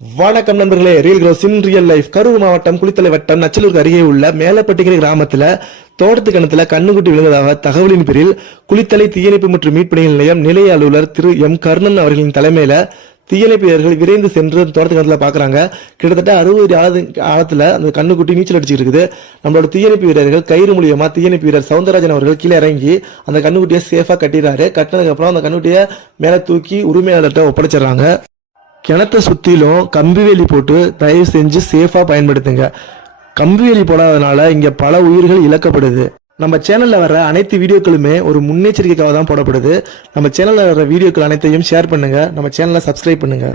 வணக்கம் நண்பர்களே, ரியல் கிரோஸ் இன் ரியல் லைஃப். கரூர் மாவட்டம் குளித்தலை வட்டம் நச்சலூருக்கு அருகே உள்ள மேலப்பட்டிகரை கிராமத்துல தோட்டத்து கிணத்துல கண்ணுக்குட்டி விழுந்ததாக தகவலின் பேரில் குளித்தலை தீயணைப்பு மற்றும் மீட்புப்பணிகள் நிலையம் நிலைய அலுவலர் திரு எம் கர்ணன் அவர்களின் தலைமையில தீயணைப்பு வீரர்கள் விரைந்து சென்று தோட்டத்து கிணத்துல பாக்குறாங்க. கிட்டத்தட்ட 60 ஆழத்துல அந்த கண்ணுக்குட்டி நீச்சல் அடிச்சுட்டு இருக்குது. நம்மளோட தீயணைப்பு வீரர்கள் கயிறு மூலியமா தீயணைப்பு வீரர் சவுந்தரராஜன் அவர்கள் கீழே இறங்கி அந்த கண்ணுக்குட்டியை சேஃபா கட்டிடுறாரு. கட்டினதுக்கு அப்புறம் அந்த கண்ணுக்குட்டியை மேல தூக்கி உரிமையாளர்கிட்ட ஒப்படைச்சிடறாங்க. கிணத்தை சுத்திலும் கம்பி வேலி போட்டு தயவு செஞ்சு சேஃபா பயன்படுத்துங்க. கம்பி வேலி போடாதனால இங்க பல உயிர்கள் இழக்கப்படுது. நம்ம சேனல்ல வர்ற அனைத்து வீடியோக்களுமே ஒரு முன்னெச்சரிக்கைக்காக தான் போடப்படுது. நம்ம சேனல்ல வர்ற வீடியோக்கள் அனைத்தையும் ஷேர் பண்ணுங்க. நம்ம சேனலை சப்ஸ்கிரைப் பண்ணுங்க.